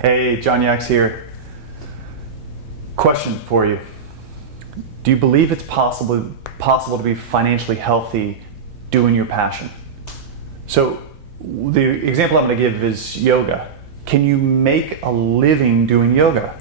Hey, John Yax here. Question for you. Do you believe it's possible to be financially healthy doing your passion? So the example I'm going to give is yoga. Can you make a living doing yoga?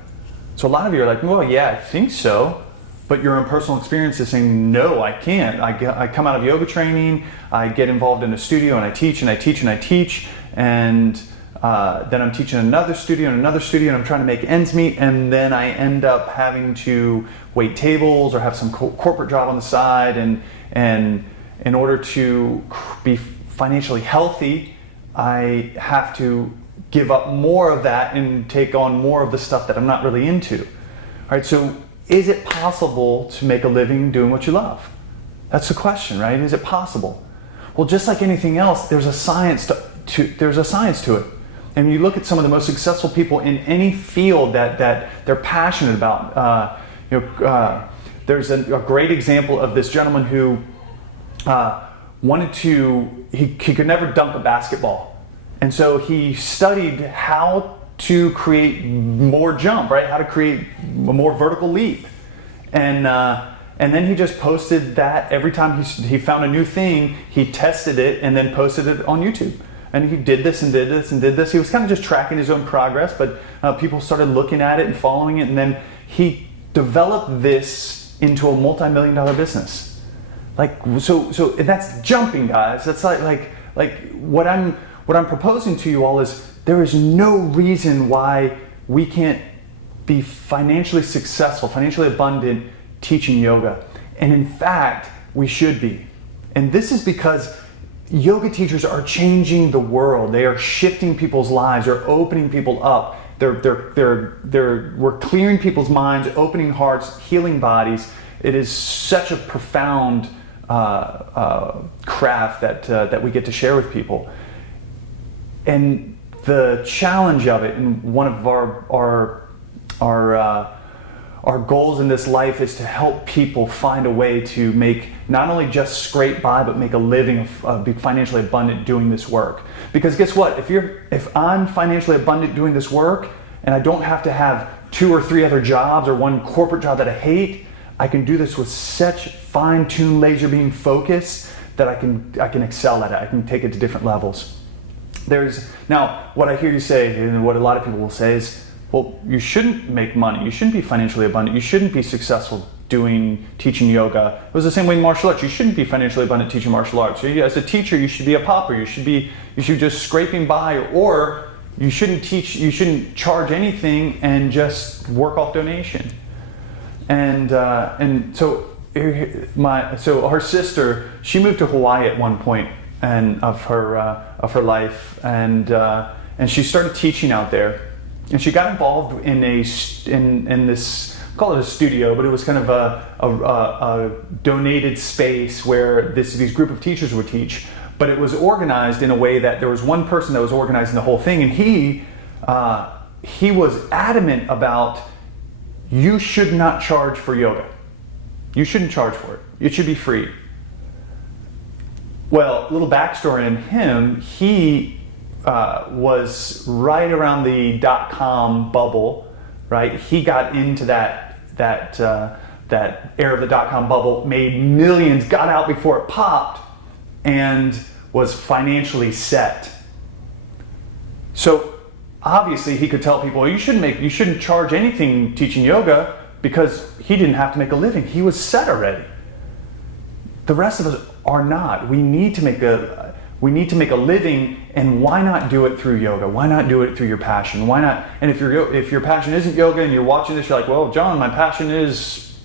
So a lot of you are like, well, yeah, I think so. But your own personal experience is saying, no, I can't. I come out of yoga training, I get involved in a studio and I teach and I teach and I teach. And then I'm teaching another studio and I'm trying to make ends meet. And then I end up having to wait tables or have some corporate job on the side. And in order to be financially healthy, I have to give up more of that and take on more of the stuff that I'm not really into. All right, so is it possible to make a living doing what you love? That's the question, right? Is it possible? Well, just like anything else, there's a science to it. And you look at some of the most successful people in any field that they're passionate about. There's a great example of this gentleman who he could never dunk a basketball. And so he studied how to create more jump, right? How to create a more vertical leap. And then he just posted that every time he found a new thing, he tested it and then posted it on YouTube. And he did this and did this and did this. He was kind of just tracking his own progress, but people started looking at it and following it. And then he developed this into a multi-million-dollar business. So that's jumping, guys. That's like what I'm proposing to you all is there is no reason why we can't be financially successful, financially abundant teaching yoga. And in fact, we should be. And this is because yoga teachers are changing the world. They are shifting people's lives. They're opening people up. We're clearing people's minds, opening hearts, healing bodies. It is such a profound craft that we get to share with people. And the challenge of it, and one of our goals in this life is to help people find a way to make not only just scrape by, but make a living, be financially abundant doing this work. Because guess what? If I'm financially abundant doing this work, and I don't have to have 2 or 3 other jobs or one corporate job that I hate, I can do this with such fine-tuned laser beam focus that I can excel at it. I can take it to different levels. Now, what I hear you say, and what a lot of people will say is, well, you shouldn't make money. You shouldn't be financially abundant. You shouldn't be successful teaching yoga. It was the same way in martial arts. You shouldn't be financially abundant teaching martial arts. As a teacher, you should be a pauper. You should just scraping by, or you shouldn't teach. You shouldn't charge anything and just work off donation. And so her sister, she moved to Hawaii at one point of her life, and she started teaching out there, and she got involved in this, call it a studio, but it was kind of a donated space where these group of teachers would teach, but it was organized in a way that there was one person that was organizing the whole thing, and he was adamant about, you should not charge for yoga. You shouldn't charge for it. It should be free. Well, a little backstory on him, he was right around the .com bubble, right? He got into that era of the .com bubble, made millions, got out before it popped, and was financially set. So obviously he could tell people, you shouldn't charge anything teaching yoga, because he didn't have to make a living. He was set already. The rest of us are not. We need to make a living, and why not do it through yoga? Why not do it through your passion? Why not? And if your passion isn't yoga and you're watching this, you're like, well, John, my passion is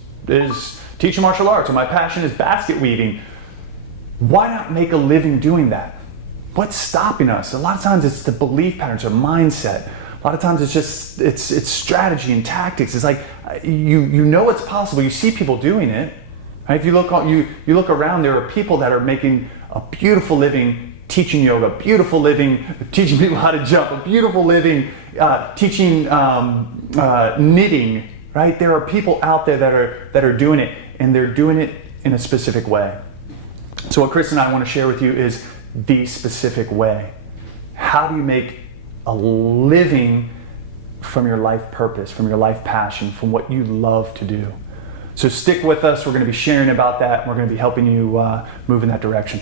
teaching martial arts, or my passion is basket weaving. Why not make a living doing that? What's stopping us? A lot of times it's the belief patterns or mindset. A lot of times it's strategy and tactics. It's like you know it's possible. You see people doing it. Right? If you look around, there are people that are making a beautiful living teaching yoga, beautiful living teaching people how to jump, a beautiful living teaching knitting. Right? There are people out there that are doing it, and they're doing it in a specific way. So what Chris and I want to share with you is the specific way. How do you make a living from your life purpose, from your life passion, from what you love to do. So stick with us. We're going to be sharing about that. We're going to be helping you move in that direction.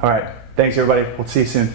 All right. Thanks, everybody. We'll see you soon.